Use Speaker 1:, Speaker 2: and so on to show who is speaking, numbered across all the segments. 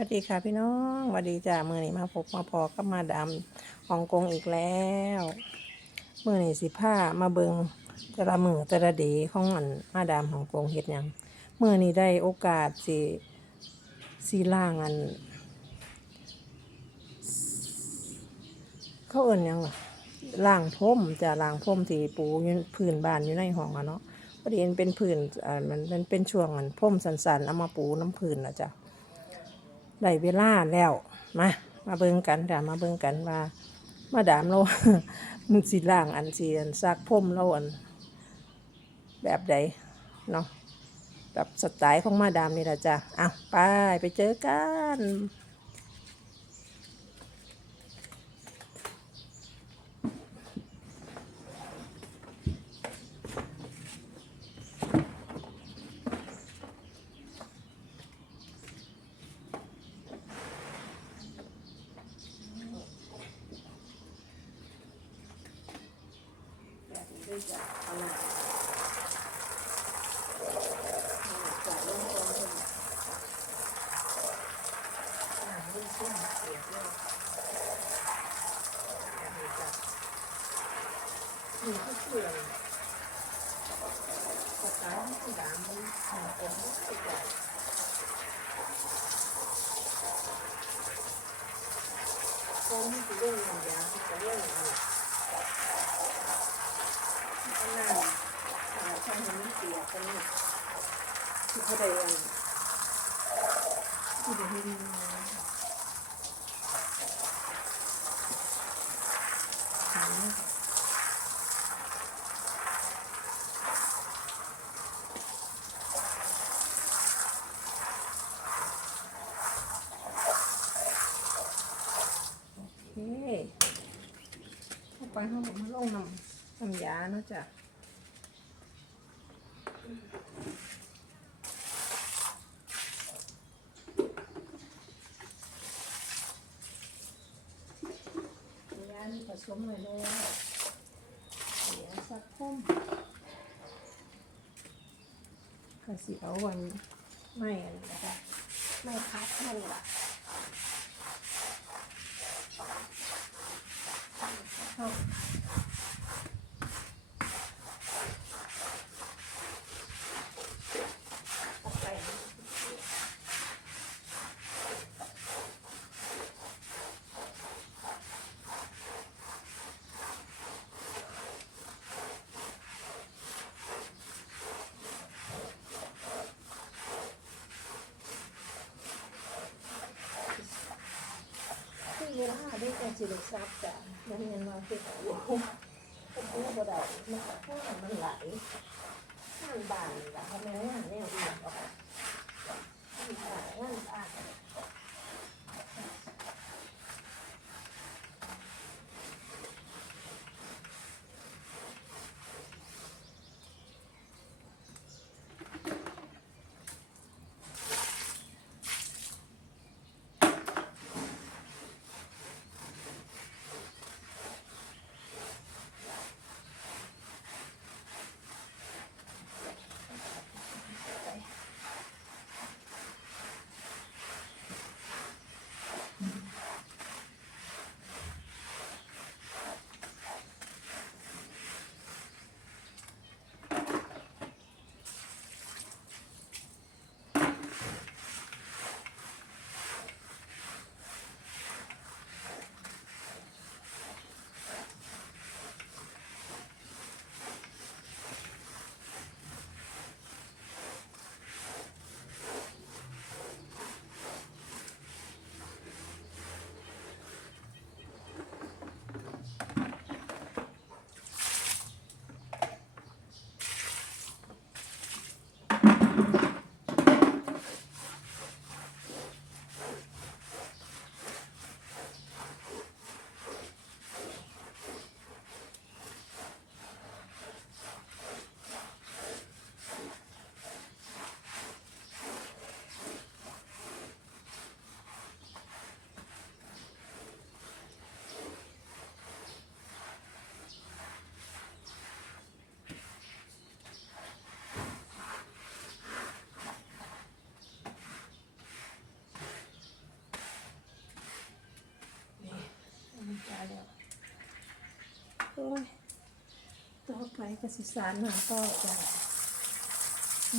Speaker 1: วัสดีค่ะพี่น้องสวัสดีจ้ามือนี้มาพบมาพอกับมาดามฮ่องกงอีกแล้วมือนี้สิผ้ามาเบิงแต่ละมือแต่ละเดของอันมาดามฮ่องกงเฮ็ดยังมือนี้ได้โอกาสสิสีล่างอัน เขาเอิ่นยังล่ะล่างพรมจะล่างพรมที่ปูอยู่พื้นบ้านอยู่ในห้องอะเนาะพอดีมันเป็นพื้นอ่ามันมันเป็นช่วงอันพรมสันๆเอามาปูน้ำพื้นนะจ้ะ ได้เวลาแล้วมามาเบิ่งกันจ้ะมาเบิ่งกันว่า มาดามเรามันสีล่างอันสีอันซักพรมเราอันแบบใดเนาะแบบสไตล์ของมาดามนี่แหละจ้ะอะไปไปเจอกัน นี่ก็คืออะไรสไตล์ของมาดามมันของผมไม่ได้จ้ะตอนนี้สิเรื่องเงินยาที่จะเรื่องอะไร อันนั้นอ่าช่างมันเสียกันนี่ที่เขาได้อันที่เดี๋ยวให้ดูนะอืมโอเคเข้า ไปเขาบอกมาลงน้ำน้ำยาเนาะจ้ะยานี่ผสมเลยเลยเดี๋ยสักคมก็สิเอาวันไม่อันนี้นะคะไม่พัดมันละเข้าเอาไป ที่เวลาได้แต่สิได้ทราบจ้ะนั่นยังมาเป็นโอ้โหเป็นตัวบ่ได้มันก็ข้ามันไหลงานบ้านนี่ล่ะทำไมงานแนวอื่นออกงานบ้า กระสิสานหาก็จ้ะอื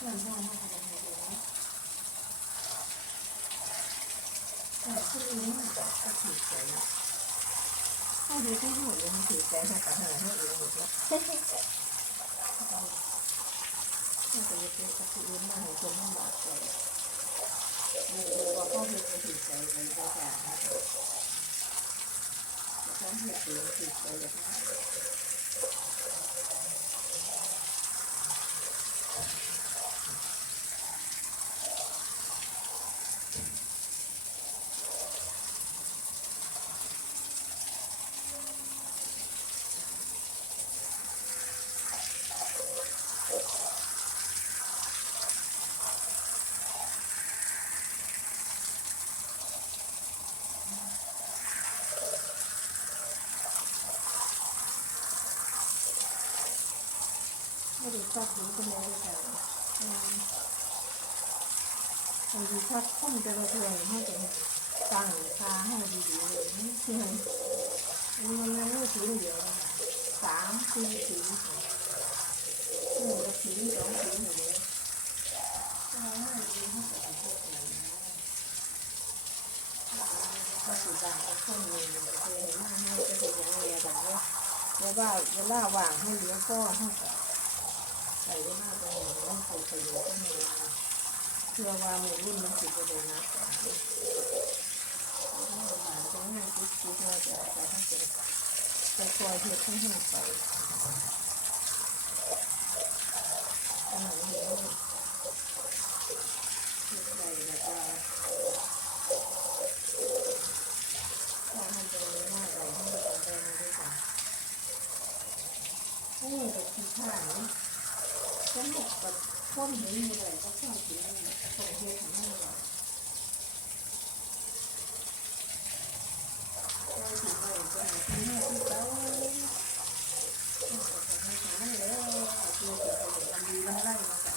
Speaker 1: มอืมอืมอืมอืมถ้าดูที่หนูยังถือใจให้กับหนูให้เองหมดแล้วถ้าจะเป็นกับผู้อื่นมาให้คนลำบากใจไม่รู้ว่าเขาเป็นคนถือใจในภาษาฉันเหตุเป็นถือใจอย่างนั้น ไม่ด้ชอบดูคนเดียวเลยแต่บางทีชอบข้อมจะระเทือนให้จะตั้งตาให้ดีๆเลยนี่คือมันมันยังไม่ถึงเดียวสามสี่ถึงหนึ่งกับถึงสองถึงอยู่เลยก็สุดาก็คนหนึ่งเคยเห็นหน้าให้ก็จะยังเรียแบบว่าเวลาว่างให้เลี้ยงก็ให้ ส่ได้มากเลยต้องใส่ประโยชน์ก็มีเพื่อว่าหมือรุ่นมันติดประเด็นนะจะง่ายคิดคิดว่าจะไปให้เป็นจะคอยเทียบให้ให้ไปอันไหนเห็นเทียบใจแล้วก็ถ้ามันจะมีหน้าอะไรให้มันเป็นไปด้วยกันนี่เป็นที่ข้าง นี้สนุกกับคนเห็นมีอะไรก็ชอบกินอะไรส่งเฮ็ดให้เราเราถึงอะไรก็หาที่ให้ที่เขาให้หาเลยเอาตัวเก็บไปเดี๋ยวมันดีมันไล่มากัน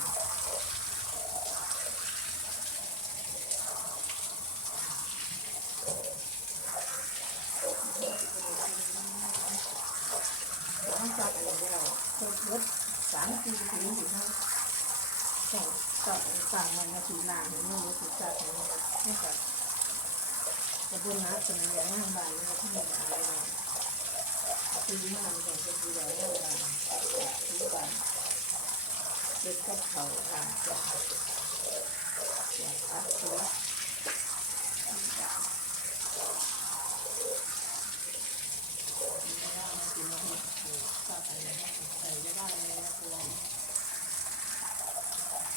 Speaker 1: ต้องจับอะไรเดียวคนรถ สามสี่ถึงสิบห้าสองสองฝั่งมันมาถือลางหรือมือถือจัดเนี่กับกระบวนการเป็นอย่างงานบานเนี่ยที่มีอะไรเนี่ยคือมากอย่างจะคืออย่างงานบานคือบ้านเด็กกับเขาอ่านจากจากอัพตัว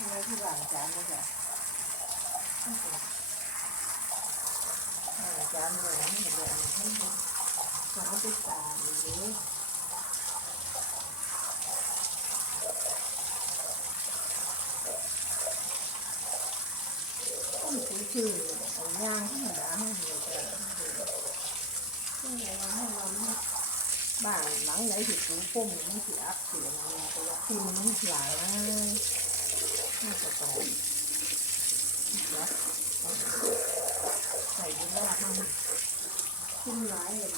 Speaker 1: ไม่ ที่หลังจานเลยจ้ะหลังจานเลยไม่เห็นเลยให้เขาไปตามหรือต้นคือคือย่างที่หนาให้เดียวกันซึ่งในวันให้เราบ้านหลังไหนถือปูปุ่มมันถืออัพเสียงอะไรตัวพิมมันหลาย น่าจะต้อใส่ดูว่ามันขึ้นหลายเลย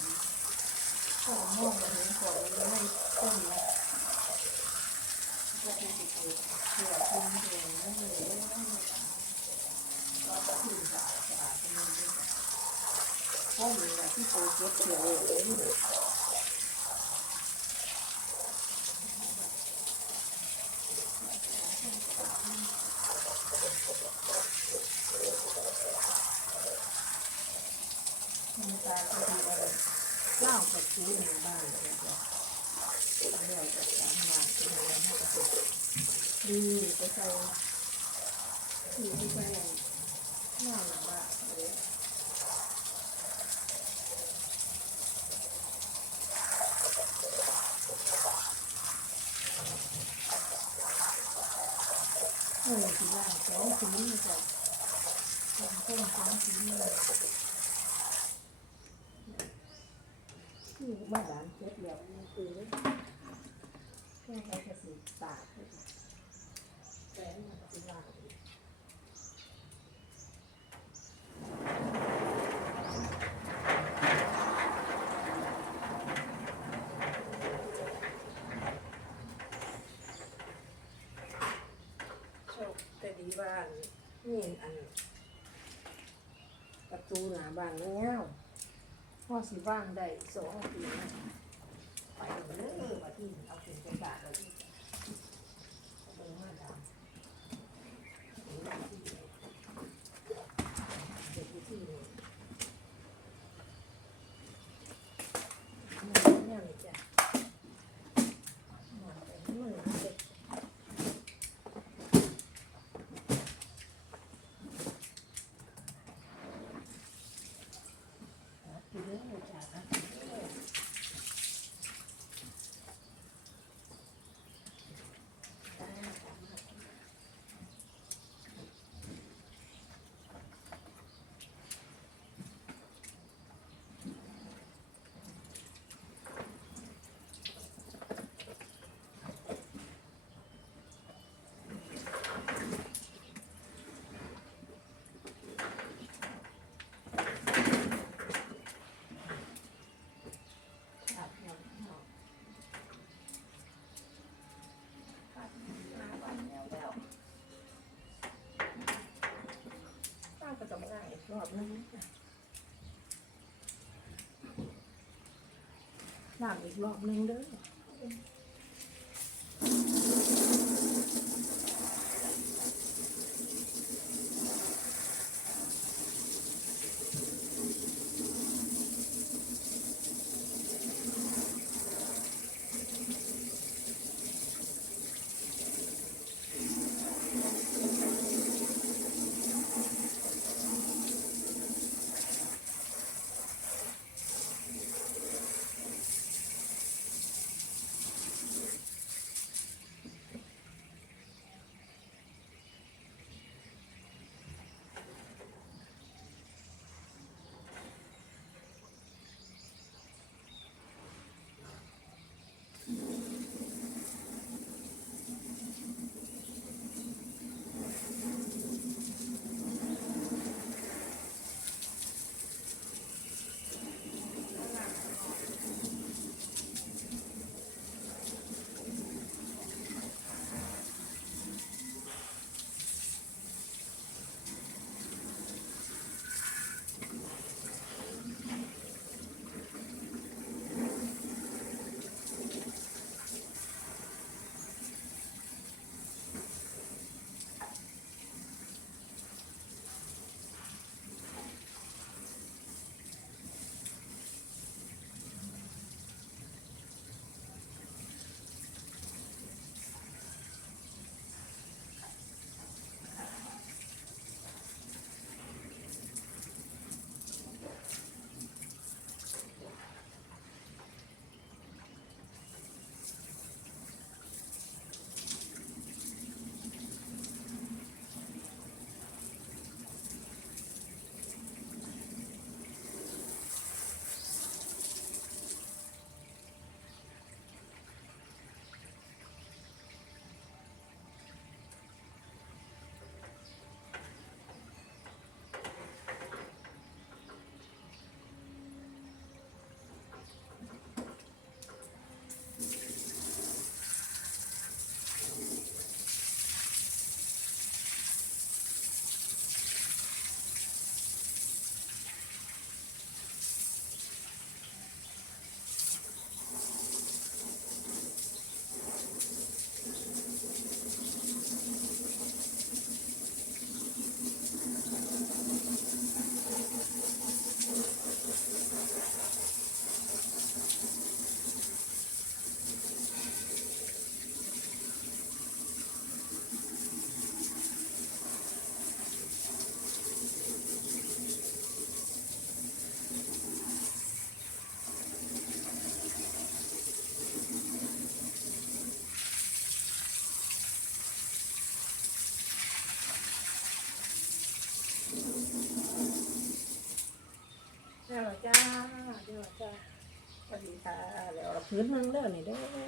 Speaker 1: ก็มองไปเห็นก่อนมันไม่ต้นแล้วก็คือติดอยู่เผื่อคุณเองไม่เลยก็จะขึ้นสาดสาดเป็นยังไงเราะเลาที่ปูเก็บเกี่ยวเล ตายก็ดีอะไรเล่ากับซื้อาบ้านเลยวเรื่กับามบาเป็นอะไรให้กับดีไปใส่ดีไปใส่หน้าบ้านเลย Ừ, thì là kéo khí như vậy Còn không có khí như vậy Thì bà bán chết đẹp như thế ที่บ้านนี่อันประตูหนาบ้านแล้วพ่อสิบ้างได้สองปีไปเลย รอบนึงจ้ล้งอีกรอบนึงเด้อ นหนึงเด้อนี่เด้อ